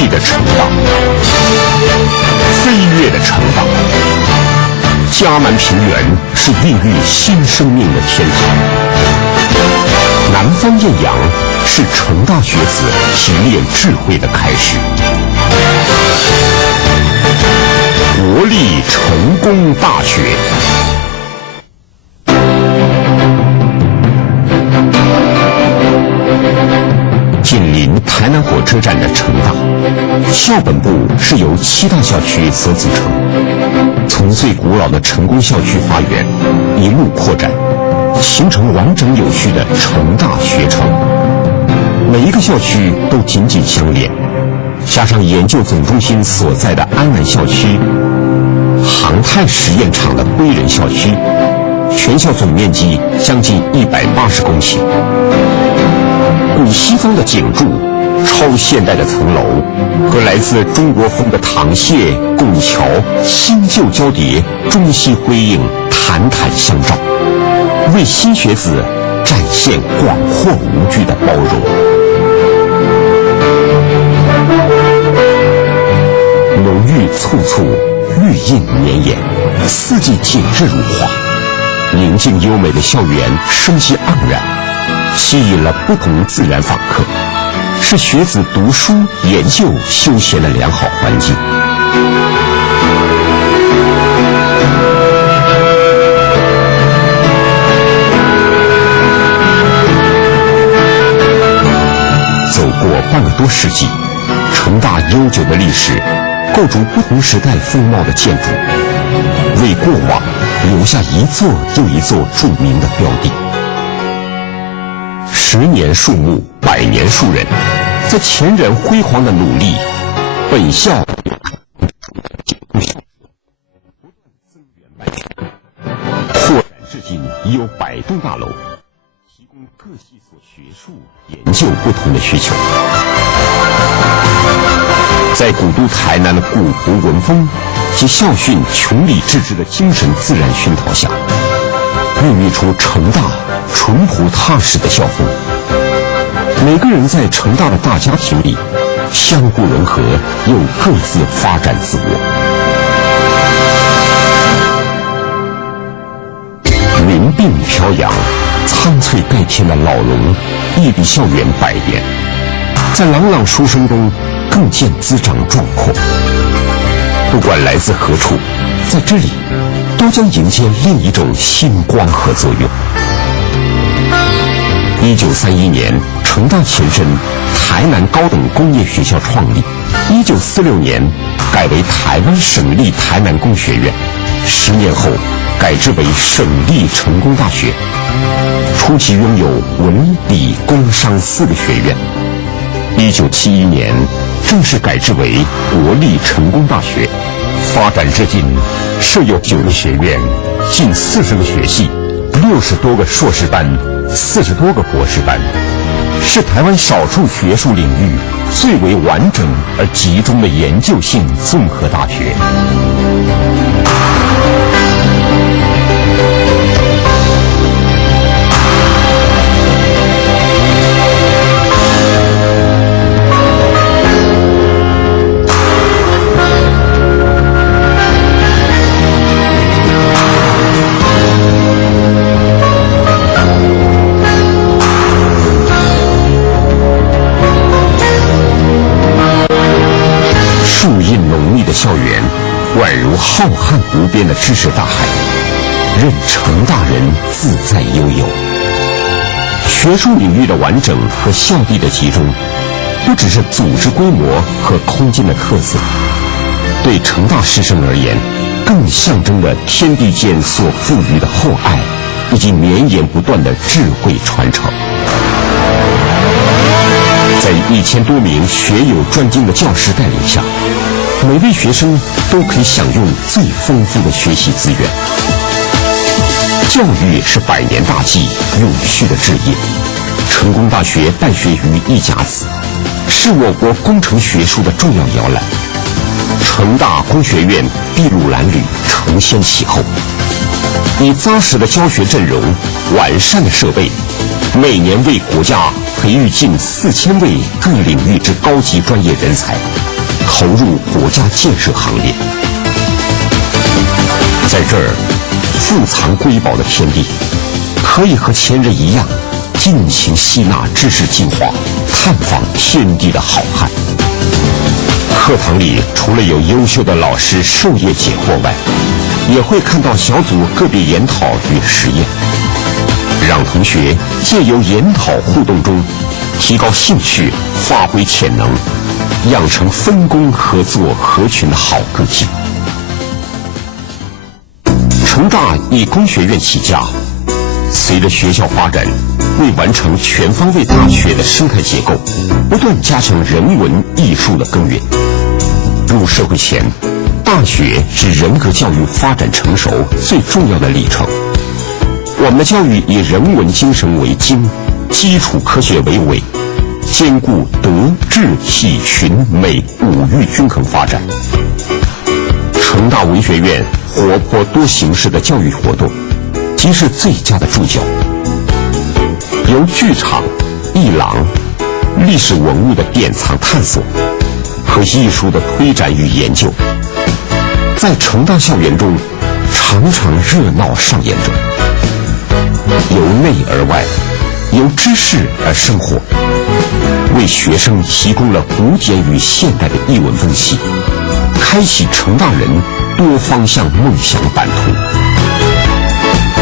气的成大，飞跃的成大。嘉南平原是孕育新生命的天堂，南方艳阳是成大学子提炼智慧的开始。国立成功大学。紧邻台南火车站的成大，校本部是由7大校区所组成，从最古老的成功校区发源，一路扩展，形成完整有序的成大学城。每一个校区都紧紧相连，加上研究总中心所在的安南校区、航太实验场的归仁校区，全校总面积将近180公顷。古西方的景柱、超现代的层楼和来自中国风的塘榭、拱桥新旧交叠，中西辉映，坦坦相照，为新学子展现广阔无拘的包容。浓郁簇簇，绿荫绵延，四季景致如画，宁静优美的校园生机盎然，吸引了不同自然访客，是学子读书研究休闲的良好环境。走过半个多世纪，成大悠久的历史构筑不同时代风貌的建筑，为过往留下一座又一座著名的标的。10年树木，100年树人，在前人辉煌的努力，本校扩展至今已有100栋大楼，提供各系所学术研究不同的需求。在古都台南的古朴文风及校训穷理致知的精神自然熏陶下，孕育出成大淳朴踏实的校风。每个人在成大的大家庭里相互融合，又各自发展自我。云鬓飘扬，苍翠盖天的老龙屹立校园100年，在朗朗书声中更见滋长壮阔。不管来自何处，在这里都将迎接另一种新光合作用。1931年，成大前身台南高等工业学校创立。1946年改为台湾省立台南工学院，10年后改制为省立成功大学。初期拥有文理工商4个学院。1971年正式改制为国立成功大学。发展至今，设有9个学院，近40个学系，60多个硕士班，40多个博士班，是台湾少数学术领域最为完整而集中的研究性综合大学。校园宛如浩瀚无边的知识大海，任成大人自在悠游。学术领域的完整和校地的集中，不只是组织规模和空间的特色，对成大师生而言，更象征着天地间所赋予的厚爱，以及绵延不断的智慧传承。在1000多名学有专精的教师带领下，每位学生都可以享用最丰富的学习资源。教育是100年大计，永续的志业。成功大学办学于一甲子，是我国工程学术的重要摇篮。成大工学院筚路蓝缕，承先启后，以扎实的教学阵容、完善的设备，每年为国家培育近4000位各领域之高级专业人才。投入国家建设行列。在这儿，富藏瑰宝的天地，可以和前人一样，尽情吸纳知识精华，探访天地的好汉。课堂里除了有优秀的老师授业解惑外，也会看到小组个别研讨与实验，让同学借由研讨互动中提高兴趣，发挥潜能，养成分工合作合群的好个性。成大以工学院起家，随着学校发展，为完成全方位大学的生态结构，不断加强人文艺术的根源。入社会前，大学是人格教育发展成熟最重要的历程。我们的教育以人文精神为精，基础科学为纬，兼顾德智体群美五育均衡发展。成大文学院活泼多形式的教育活动，即是最佳的注脚。由剧场、艺廊、历史文物的典藏探索和艺术的推展与研究，在成大校园中常常热闹上演着。由内而外，由知识而生活，为学生提供了古典与现代的艺文分析，开启成大人多方向梦想版图，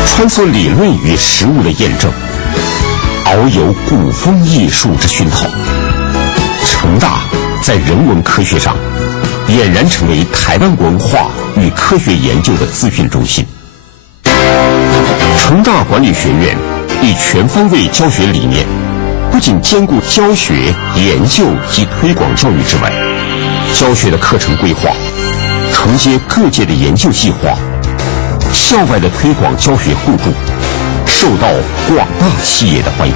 穿梭理论与实务的验证，遨游古风艺术之熏陶。成大在人文科学上俨然成为台湾文化与科学研究的资讯中心。成大管理学院以全方位教学理念，不仅兼顾教学、研究及推广教育之外，教学的课程规划承接各界的研究计划，校外的推广教学互助，受到广大企业的欢迎。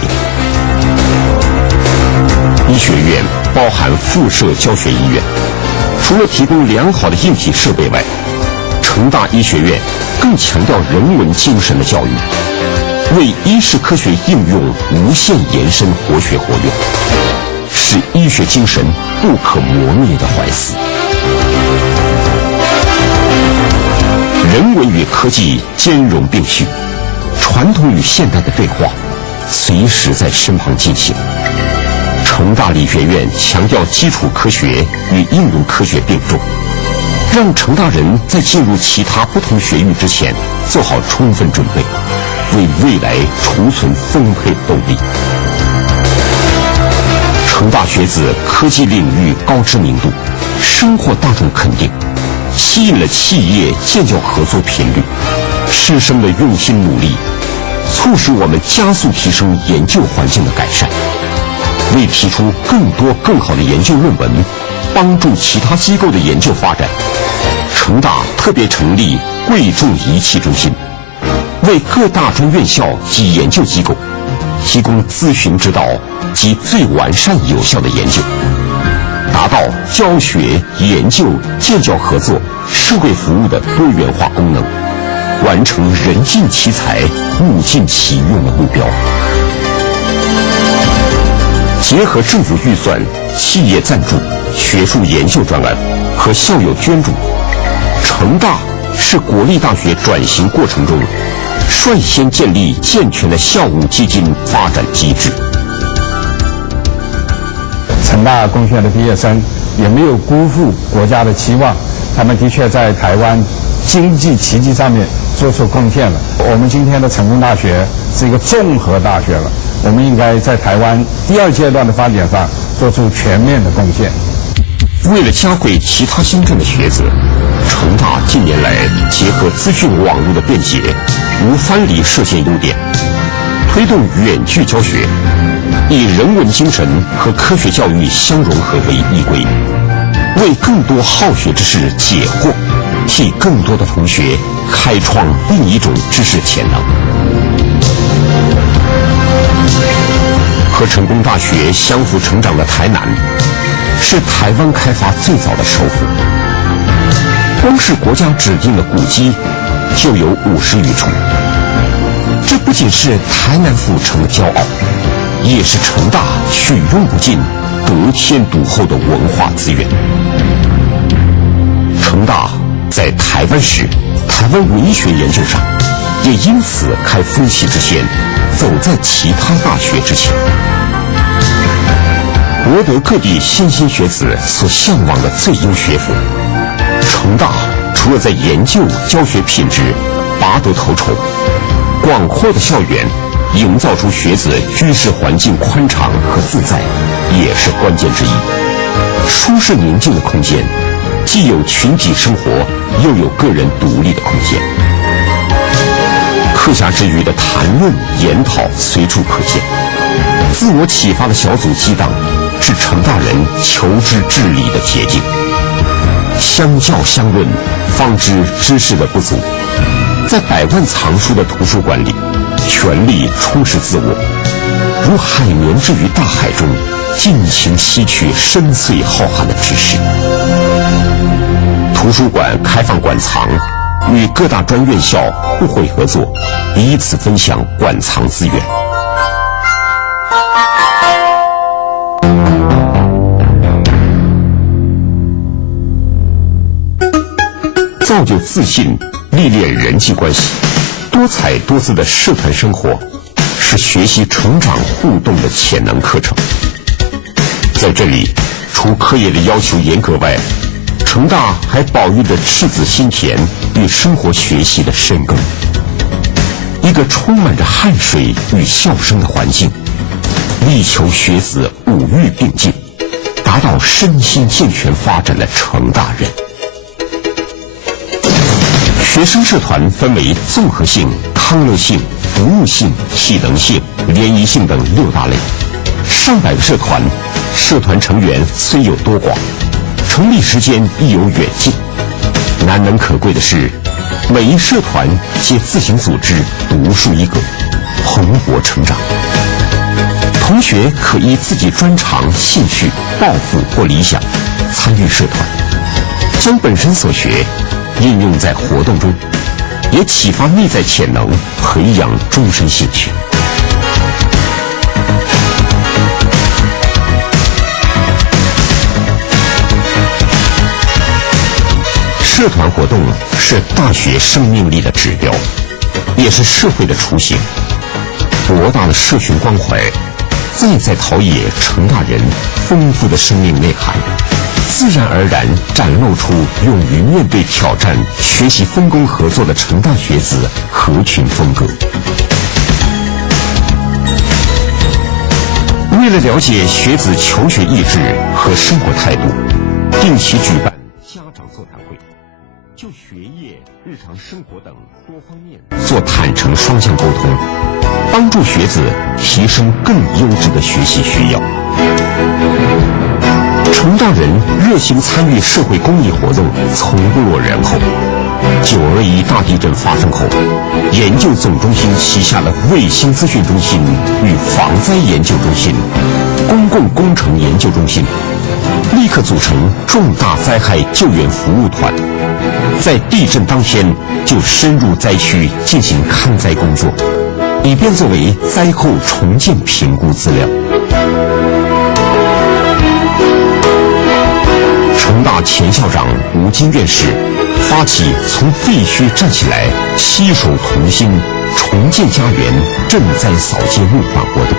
医学院包含附设教学医院，除了提供良好的硬体设备外，成大医学院更强调人文精神的教育，为医事科学应用无限延伸活学活用，是医学精神不可磨灭的怀思。人文与科技兼容并蓄，传统与现代的对话随时在身旁进行。成大理学院强调基础科学与应用科学并重，让成大人在进入其他不同学域之前做好充分准备，为未来储存丰沛的动力。成大学子科技领域高知名度，深获大众肯定，吸引了企业建教合作频率。师生的用心努力，促使我们加速提升研究环境的改善。为提出更多更好的研究论文，帮助其他机构的研究发展，成大特别成立贵重仪器中心，为各大专院校及研究机构提供咨询指导及最完善有效的研究，达到教学、研究、建教合作、社会服务的多元化功能，完成人尽其才、物尽其用的目标。结合政府预算、企业赞助、学术研究专案和校友捐助，成大是国立大学转型过程中率先建立健全的校务基金发展机制。成大工学院的毕业生也没有辜负国家的期望，他们的确在台湾经济奇迹上面做出贡献了。我们今天的成功大学是一个综合大学了，我们应该在台湾第二阶段的发展上做出全面的贡献。为了嘉惠其他乡镇的学子，成大近年来结合资讯网络的便捷，无藩篱设限优点，推动远距教学，以人文精神和科学教育相融合为依归，为更多好学之士解惑，替更多的同学开创另一种知识潜能。和成功大学相辅成长的台南，是台湾开发最早的首府。光是国家指定的古迹就有50余处，这不仅是台南府城的骄傲，也是成大取用不尽、得天独厚的文化资源。成大在台湾史、台湾文学研究上，也因此开风气之先，走在其他大学之前。博得各地莘莘学子所向往的最优学府，成大除了在研究教学品质拔得头筹，广阔的校园营造出学子居室环境宽敞和自在，也是关键之一。舒适宁静的空间，既有群体生活，又有个人独立的空间。课暇之余的谈论研讨随处可见，自我启发的小组激荡是成大人求知治理的捷径。相较相论，方知知识的不足。在百万藏书的图书馆里，全力充实自我，如海绵置于大海中，尽情吸取深邃浩瀚的知识。图书馆开放馆藏，与各大专院校互惠合作，彼此分享馆藏资源。造就自信，历练人际关系，多彩多姿的社团生活，是学习成长互动的潜能课程。在这里，除课业的要求严格外，成大还保育着赤子心田与生活学习的深耕。一个充满着汗水与笑声的环境，力求学子五育并进，达到身心健全发展的成大人。学生社团分为综合性、康乐性、服务性、体能性、联谊性等6大类。上百个社团，社团成员虽有多广，成立时间亦有远近。难能可贵的是，每一社团皆自行组织，独树一格，蓬勃成长。同学可依自己专长、兴趣、抱负或理想参与社团，将本身所学应用在活动中，也启发内在潜能，培养终身兴趣。社团活动是大学生命力的指标，也是社会的雏形。博大的社群关怀，在陶冶成大人丰富的生命内涵，自然而然展露出勇于面对挑战、学习分工合作的成大学子合群风格。为了了解学子求学意志和生活态度，定期举办家长座谈会，就学业、日常生活等多方面做坦诚双向沟通，帮助学子提升更优质的学习需要。成大人热心参与社会公益活动，从不落人后。921大地震发生后，研究总中心旗下的卫星资讯中心与防灾研究中心、公共工程研究中心立刻组成重大灾害救援服务团，在地震当天就深入灾区进行勘灾工作，以便作为灾后重建评估资料。成大前校长吴金院士发起从废墟站起来，携手同心重建家园赈灾扫街募款活动。